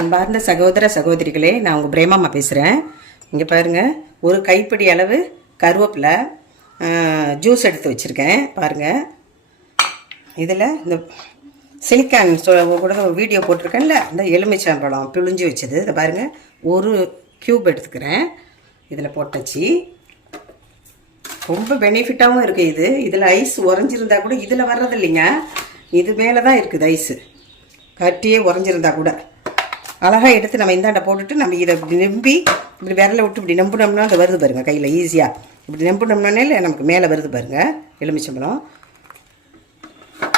அன்பார்ந்த சகோதர சகோதரிகளே நான் உங்கள் பிரேமாம்மா பேசுகிறேன் இங்கே பாருங்கள் ஒரு கைப்பிடி அளவு கருவேப்பிலை ஜூஸ் எடுத்து வச்சுருக்கேன். பாருங்கள் இதில் இந்த சிலிக்கான் கூட வீடியோ போட்டிருக்கேன்ல இந்த எலுமிச்சம்பழம் பிழிஞ்சு வச்சது. இதை பாருங்கள் ஒரு க்யூப் எடுத்துக்கிறேன். இதில் போட்டாச்சு. ரொம்ப பெனிஃபிட்டாகவும் இருக்குது இது. இதில் ஐஸ் உறைஞ்சிருந்தா கூட இதில் வர்றது இல்லைங்க இது மேலே தான் இருக்குது ஐஸு கட்டியே உறைஞ்சிருந்தா கூட. அழகாக எடுத்து நம்ம இந்தாண்ட போட்டுட்டு நம்ம இதை இப்படி நம்பி இப்படி விரல விட்டு இப்படி நம்பினோம்னா அது வருது பாருங்கள் கையில் ஈஸியாக இப்படி நம்புனோம்னாலே நமக்கு மேலே வருது பாருங்கள் எலுமிச்சம்பழம்.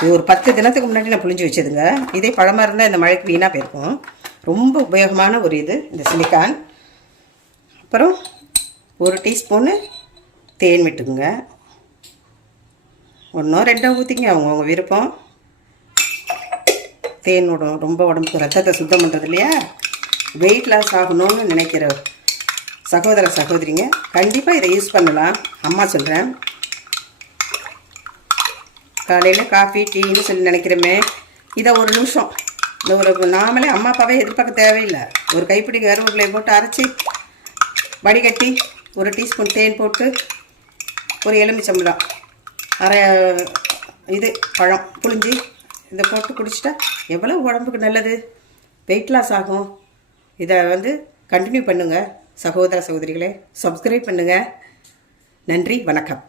இது ஒரு பத்து தினத்துக்கு முன்னாடி நான் புளிஞ்சு வச்சதுங்க. இதே பழமாக இருந்தால் இந்த மழைக்கு வீணாக போயிருக்கும். ரொம்ப உபயோகமான ஒரு இது இந்த சிலிக்கான். அப்புறம் ஒரு டீஸ்பூனு தேன் விட்டுக்குங்க. ஒன்றோ ரெண்டோ ஊற்றிங்க அவங்கவுங்க விருப்பம். தேன் விடும் ரொம்ப உடம்புக்கு ரத்தத்தை சுத்தம் பண்ணுறது இல்லையா? வெயிட் லாஸ் ஆகணும்னு நினைக்கிற சகோதர சகோதரிங்க கண்டிப்பாக இதை யூஸ் பண்ணலாம். அம்மா சொல்கிறேன் காலையில் காஃபி டீன்னு சொல்லி நினைக்கிறோமே. இதை ஒரு நிமிஷம். இந்த ஒரு நாமளே அம்மா அப்பாவே எதிர்பார்க்க தேவையில்லை. ஒரு கைப்பிடி கருவேப்பிலையை போட்டு அரைச்சி வடிகட்டி ஒரு டீஸ்பூன் தேன் போட்டு ஒரு எலுமிச்சம்பழம் அரை இது பழம் புளிஞ்சி இதை போட்டு குடிச்சிட்டா எவ்வளோ உடம்புக்கு நல்லது? வெயிட் லாஸ் ஆகும். இதை வந்து கண்டினியூ பண்ணுங்கள் சகோதர சகோதரிகளே சப்ஸ்கிரைப் பண்ணுங்கள் நன்றி வணக்கம்.